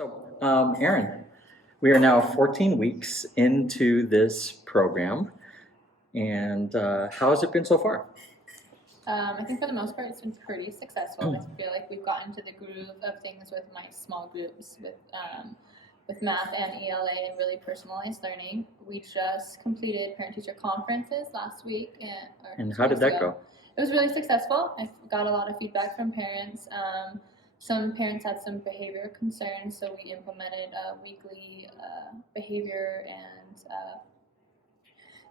Erin, we are now 14 weeks into this program, and how has it been so far? I think for the most part, it's been pretty successful. I feel like we've gotten to the groove of things with my small groups, with math and ELA and really personalized learning. We just completed parent-teacher conferences last week. And how did that go? It was really successful. I got a lot of feedback from parents. Some parents had some behavior concerns, so we implemented weekly behavior and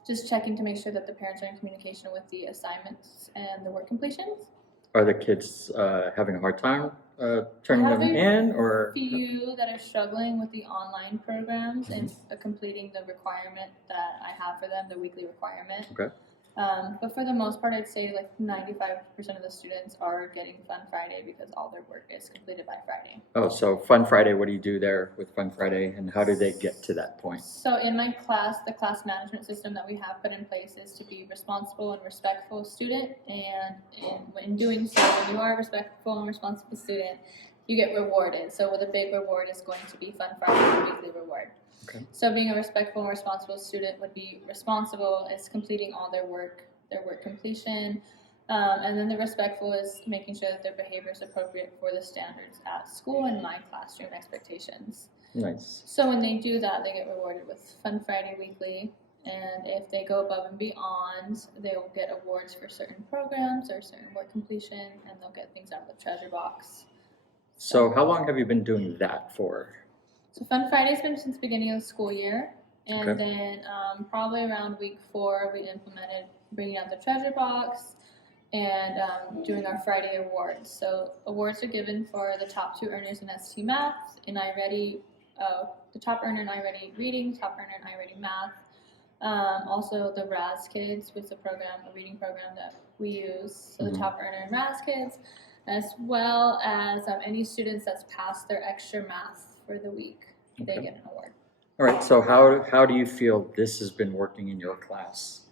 just checking to make sure that the parents are in communication with the assignments and the work completions. Are the kids having a hard time turning them in, or? A few that are struggling with the online programs and completing the requirement that I have for them, the weekly requirement. Okay. But for the most part, I'd say like 95% of the students are getting Fun Friday because all their work is completed by Friday. Oh, so Fun Friday, what do you do there with Fun Friday, and how do they get to that point? So in my class, the class management system that we have put in place is to be responsible and respectful student, and in doing so, when you are a respectful and responsible student, you get rewarded. So the big reward is going to be Fun Friday, the weekly reward. Okay. So being a respectful and responsible student would be responsible is completing all their work completion, and then the respectful is making sure that their behavior is appropriate for the standards at school and my classroom expectations. Nice. So when they do that, they get rewarded with Fun Friday weekly, and if they go above and beyond, they'll get awards for certain programs or certain work completion, and they'll get things out of the treasure box. So how long have you been doing that for? So Fun Friday's been since the beginning of the school year, and Okay. then probably around week 4 we implemented bringing out the treasure box and doing our Friday awards. So awards are given for the top 2 earners in ST Math, and the top earner in iReady Reading, top earner in iReady Math. Also the RAS Kids was a reading program that we use. So the top earner in RAS Kids, as well as any students that's passed their extra math for the week, they get an award. All right, so how do you feel this has been working in your class?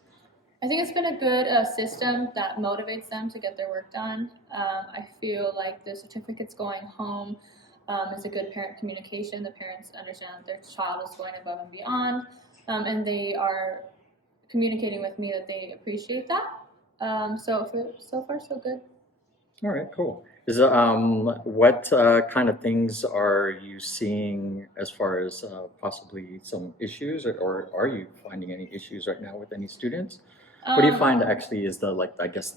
I think it's been a good system that motivates them to get their work done. I feel like the certificates going home is a good parent communication. The parents understand that their child is going above and beyond, and they are communicating with me that they appreciate that. So far, so good. All right, cool. What kind of things are you seeing as far as possibly some issues, or are you finding any issues right now with any students? What do you find actually is the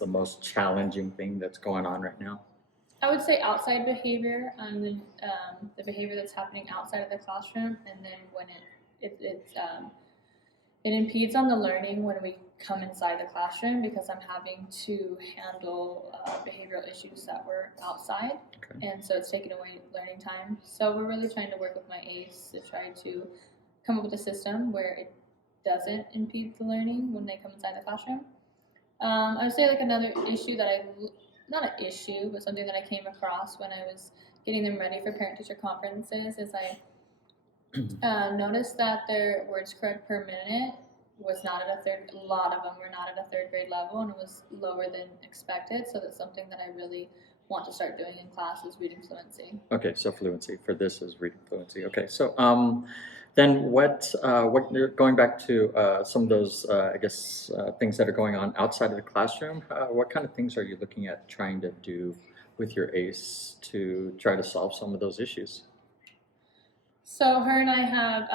most challenging thing that's going on right now? I would say outside behavior, the behavior that's happening outside of the classroom, and then when it impedes on the learning when we come inside the classroom, because I'm having to handle behavioral issues that were outside, and so it's taking away learning time. So we're really trying to work with my ACE to try to come up with a system where it doesn't impede the learning when they come inside the classroom. I would say like another issue that not an issue, but something that I came across when I was getting them ready for parent-teacher conferences is I noticed that their words correct per minute was not at a lot of them were not at a 3rd grade level, and it was lower than expected. So that's something that I really want to start doing in class is reading fluency. Okay, so fluency for this is reading fluency. Okay, so then what going back to some of those things that are going on outside of the classroom, what kind of things are you looking at trying to do with your ACE to try to solve some of those issues? So her and I have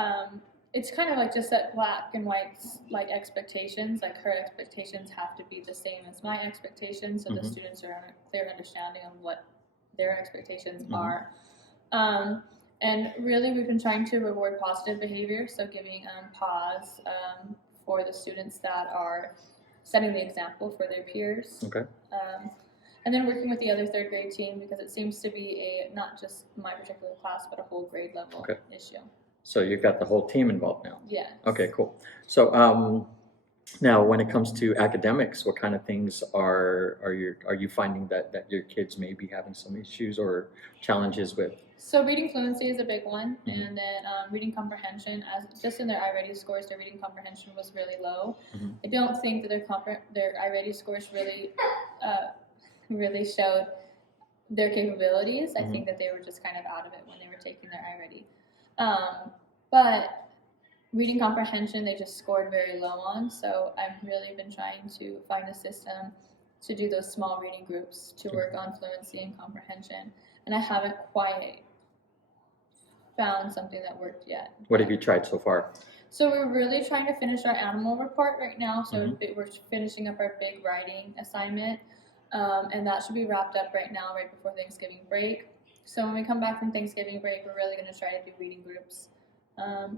it's kind of like just set black and white like expectations. Like her expectations have to be the same as my expectations, so the students are on a clear understanding of what their expectations are. And really, we've been trying to reward positive behavior, so giving pause for the students that are setting the example for their peers. Okay. And then working with the other 3rd grade team, because it seems to be not just my particular class, but a whole grade level issue. So you've got the whole team involved now? Yeah. Okay, cool. So now when it comes to academics, what kind of things are you finding that your kids may be having some issues or challenges with? So reading fluency is a big one, and then reading comprehension. Just in their iReady scores, their reading comprehension was really low. I don't think that their iReady scores really showed their capabilities. I Mhm. think that they were just kind of out of it when they were taking their iReady. But reading comprehension, they just scored very low on. So I've really been trying to find a system to do those small reading groups to work on fluency and comprehension. And I haven't quite found something that worked yet. What have you tried so far? So we're really trying to finish our animal report right now. So we're finishing up our big writing assignment, and that should be wrapped up right now, right before Thanksgiving break. So when we come back from Thanksgiving break, we're really going to try to do reading groups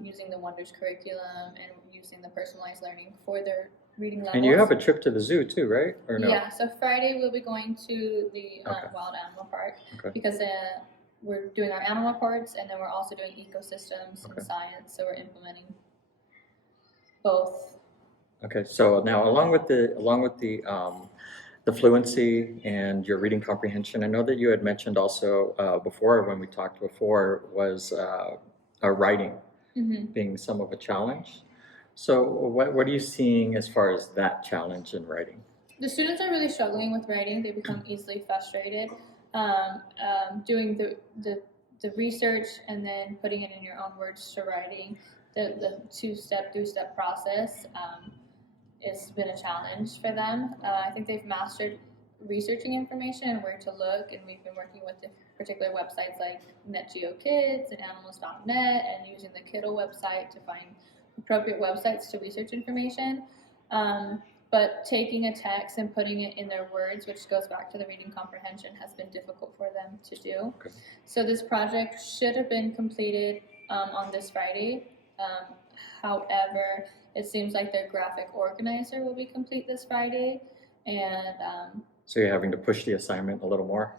using the Wonders curriculum and using the personalized learning for their reading levels. And you have a trip to the zoo too, right? Or no? Yeah, so Friday we'll be going to the Okay. wild animal park Okay. because we're doing our animal reports, and then we're also doing ecosystems Okay. and science. So we're implementing both. Okay, so now along with the fluency and your reading comprehension, I know that you had mentioned also before when we talked before was writing being some of a challenge. So what are you seeing as far as that challenge in writing? The students are really struggling with writing. They become easily frustrated. Doing the research and then putting it in your own words to writing, the two-step, three-step process, it's been a challenge for them. I think they've mastered researching information and where to look, and we've been working with the particular websites like NetGeo Kids and Animals.net, and using the Kiddle website to find appropriate websites to research information. But taking a text and putting it in their words, which goes back to the reading comprehension, has been difficult for them to do. Okay. So this project should have been completed on this Friday. However, it seems like their graphic organizer will be complete this Friday. And so you're having to push the assignment a little more?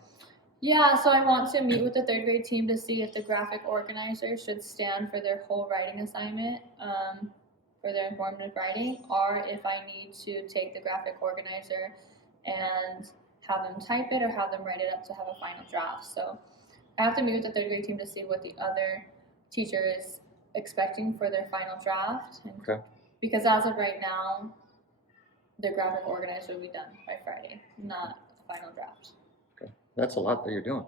Yeah, so I want to meet with the third grade team to see if the graphic organizer should stand for their whole writing assignment, for their informative writing, or if I need to take the graphic organizer and have them type it or have them write it up to have a final draft. So I have to meet with the third grade team to see what the other teacher is expecting for their final draft. And Okay. because as of right now, the graphic organizer will be done by Friday, not the final draft. Okay. That's a lot that you're doing.